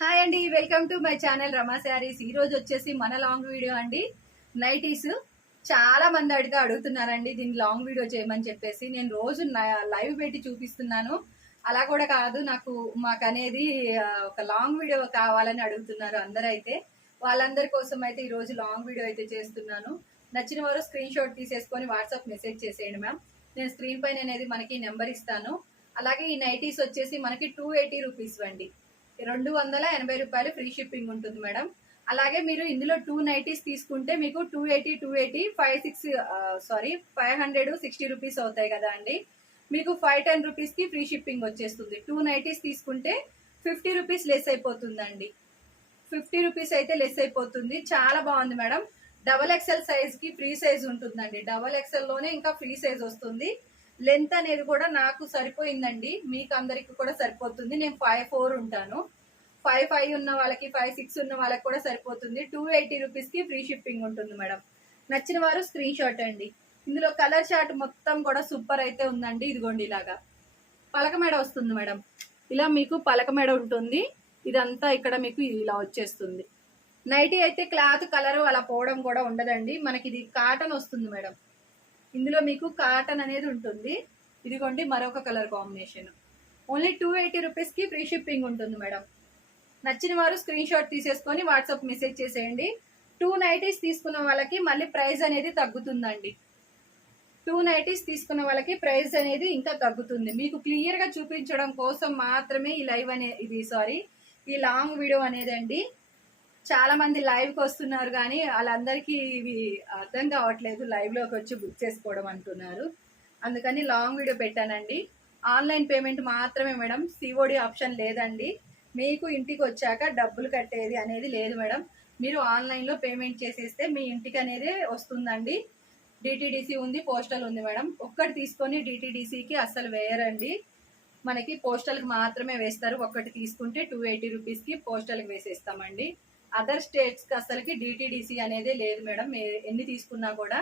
Hi అండి welcome to my channel Rama sarees ఈరోజు వచ్చేసి మన లాంగ్ వీడియో అండి. నైటీస్ చాలా మంది అడిగా అడుగుతున్నారండి దీన్ని లాంగ్ వీడియో చేయమని చెప్పేసి. నేను రోజు లైవ్ పెట్టి చూపిస్తున్నాను. అలా కూడా కాదు నాకు మాకు అనేది ఒక లాంగ్ వీడియో కావాలని అడుగుతున్నారు అందరైతే. వాళ్ళందరి కోసం అయితే ఈరోజు లాంగ్ వీడియో అయితే చేస్తున్నాను. నచ్చిన వారు స్క్రీన్ షాట్ తీసేసుకొని వాట్సాప్ మెసేజ్ చేసేయండి మ్యామ్ నేను స్క్రీన్ పైన అనేది మనకి నెంబర్ ఇస్తాను. అలాగే ఈ నైటీస్ వచ్చేసి మనకి టూ ఎయిటీ రూపీస్ అండి. రెండు వందల ఎనభై రూపాయలు ఫ్రీ షిప్పింగ్ ఉంటుంది మేడం. అలాగే మీరు ఇందులో టూ నైటీస్ తీసుకుంటే మీకు two eighty two eighty five six sorry five hundred sixty rupees అవుతాయి కదా అండి. మీకు ఫైవ్ టెన్ రూపీస్కి ఫ్రీ షిప్పింగ్ వచ్చేస్తుంది. టూ నైటీస్ తీసుకుంటే ఫిఫ్టీ రూపీస్ లెస్ అయిపోతుందండి. ఫిఫ్టీ రూపీస్ అయితే లెస్ అయిపోతుంది. చాలా బాగుంది మేడం. డబల్ ఎక్స్ఎల్ సైజ్కి ఫ్రీ సైజ్ ఉంటుందండి. డబల్ ఎక్స్ఎల్లోనే ఇంకా ఫ్రీ సైజ్ వస్తుంది. లెంత్ అనేది కూడా నాకు సరిపోయిందండి. మీకు అందరికి కూడా సరిపోతుంది. నేను ఫైవ్ ఫోర్ ఉంటాను. ఫైవ్ ఫైవ్ ఉన్న వాళ్ళకి ఫైవ్ సిక్స్ ఉన్న వాళ్ళకి కూడా సరిపోతుంది. టూ ఎయిటీ రూపీస్కి ఫ్రీ షిప్పింగ్ ఉంటుంది మేడం. నచ్చిన వారు స్క్రీన్ షాట్ అండి. ఇందులో కలర్ షార్ట్ మొత్తం కూడా సూపర్ అయితే ఉందండి. ఇదిగోండి ఇలాగా. పలక మెడ వస్తుంది మేడం. ఇలా మీకు పలక మెడ ఉంటుంది. ఇదంతా ఇక్కడ మీకు ఇలా వచ్చేస్తుంది. నైటీ అయితే క్లాత్ కలర్ అలా పోవడం కూడా ఉండదండి. మనకి ఇది కాటన్ వస్తుంది మేడం. ఇందులో మీకు కాటన్ అనేది ఉంటుంది. ఇదిగోండి మరొక colour combination. Only two eighty రూపీస్కి ఫ్రీ షిప్పింగ్ ఉంటుంది మేడం. నచ్చిన వారు స్క్రీన్ షాట్ తీసేసుకొని వాట్సాప్ మెసేజ్ చేసేయండి. టూ నైటీస్ తీసుకున్న వాళ్ళకి మళ్ళీ ప్రైస్ అనేది తగ్గుతుందండి. టూ నైటీస్ తీసుకున్న వాళ్ళకి ప్రైస్ అనేది ఇంకా తగ్గుతుంది. మీకు క్లియర్గా చూపించడం కోసం మాత్రమే ఈ లైవ్ అనే ఇది సారీ ఈ లాంగ్ వీడియో అనేది అండి. చాలా మంది లైవ్కి వస్తున్నారు కానీ వాళ్ళందరికీ ఇవి అర్థం కావట్లేదు లైవ్లోకి వచ్చి బుక్ చేసుకోవడం అంటున్నారు. అందుకని లాంగ్ వీడియో పెట్టానండి. ఆన్లైన్ పేమెంట్ మాత్రమే మేడం సిఓడి ఆప్షన్ లేదండి. మీకు ఇంటికి వచ్చాక డబ్బులు కట్టేది అనేది లేదు మేడం. మీరు ఆన్లైన్లో పేమెంట్ చేసేస్తే మీ ఇంటికి అనేది వస్తుందండి డిటీడీసీ ఉంది పోస్టల్ ఉంది మేడం. ఒక్కటి తీసుకొని డిటీడీసీకి అస్సలు వేయరండి. మనకి పోస్టల్కి మాత్రమే వేస్తారు. ఒక్కటి తీసుకుంటే టూ ఎయిటీ రూపీస్కి పోస్టల్కి వేసేస్తామండి. అదర్ స్టేట్స్కి అసలుకి డిటీడీసీ అనేది లేదు మేడం. ఎన్ని తీసుకున్నా కూడా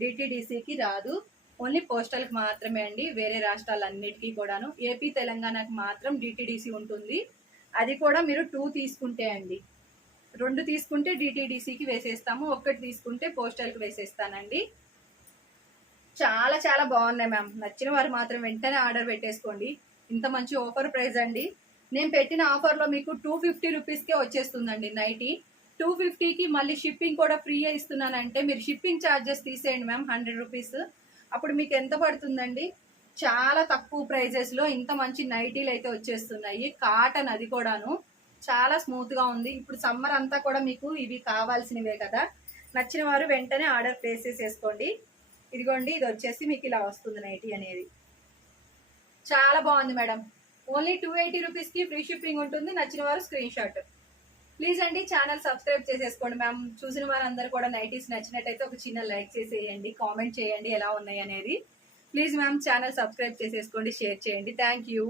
డిటీడీసీకి రాదు. ఓన్లీ పోస్టల్కి మాత్రమే అండి. వేరే రాష్ట్రాలన్నిటికీ కూడాను. ఏపీ తెలంగాణకి మాత్రం డిటిడిసి ఉంటుంది. అది కూడా మీరు టూ తీసుకుంటే అండి. రెండు తీసుకుంటే డిటీడీసీకి వేసేస్తాము ఒక్కటి తీసుకుంటే పోస్టల్కి వేసేస్తానండి. చాలా చాలా బాగున్నాయి మ్యామ్. నచ్చిన వారు మాత్రం వెంటనే ఆర్డర్ పెట్టేసుకోండి. ఇంత మంచి ఆఫర్ ప్రైస్ అండి. నేను పెట్టిన ఆఫర్లో మీకు టూ ఫిఫ్టీ రూపీస్కే వచ్చేస్తుందండి నైటీ. టూ ఫిఫ్టీకి మళ్ళీ షిప్పింగ్ కూడా ఫ్రీ ఇస్తున్నానంటే మీరు షిప్పింగ్ ఛార్జెస్ తీసేయండి మ్యామ్ హండ్రెడ్ రూపీస్. అప్పుడు మీకు ఎంత పడుతుందండి? చాలా తక్కువ ప్రైజెస్లో ఇంత మంచి నైటీలు అయితే వచ్చేస్తున్నాయి. కాటన్ అది కూడాను. చాలా స్మూత్గా ఉంది. ఇప్పుడు సమ్మర్ అంతా కూడా మీకు ఇవి కావాల్సినవే కదా. నచ్చిన వారు వెంటనే ఆర్డర్ ప్లేస్ చేసేసుకోండి. ఇదిగోండి ఇది వచ్చేసి మీకు ఇలా వస్తుంది నైటీ అనేది. చాలా బాగుంది మేడం ఓన్లీ టూ ఎయిటీ రూపీస్కి ఫ్రీ షిప్పింగ్ ఉంటుంది. నచ్చిన వారు స్క్రీన్ షాట్ ప్లీజ్ అండి ఛానల్ సబ్స్క్రైబ్ చేసేసుకోండి. మ్యామ్ చూసిన వారందరూ కూడా నైటీస్ నచ్చినట్టయితే ఒక చిన్న లైక్ చేసేయండి కామెంట్ చేయండి ఎలా ఉన్నాయి అనేది. ప్లీజ్ మ్యామ్ ఛానల్ సబ్స్క్రైబ్ చేసేసుకోండి షేర్ చేయండి. Thank you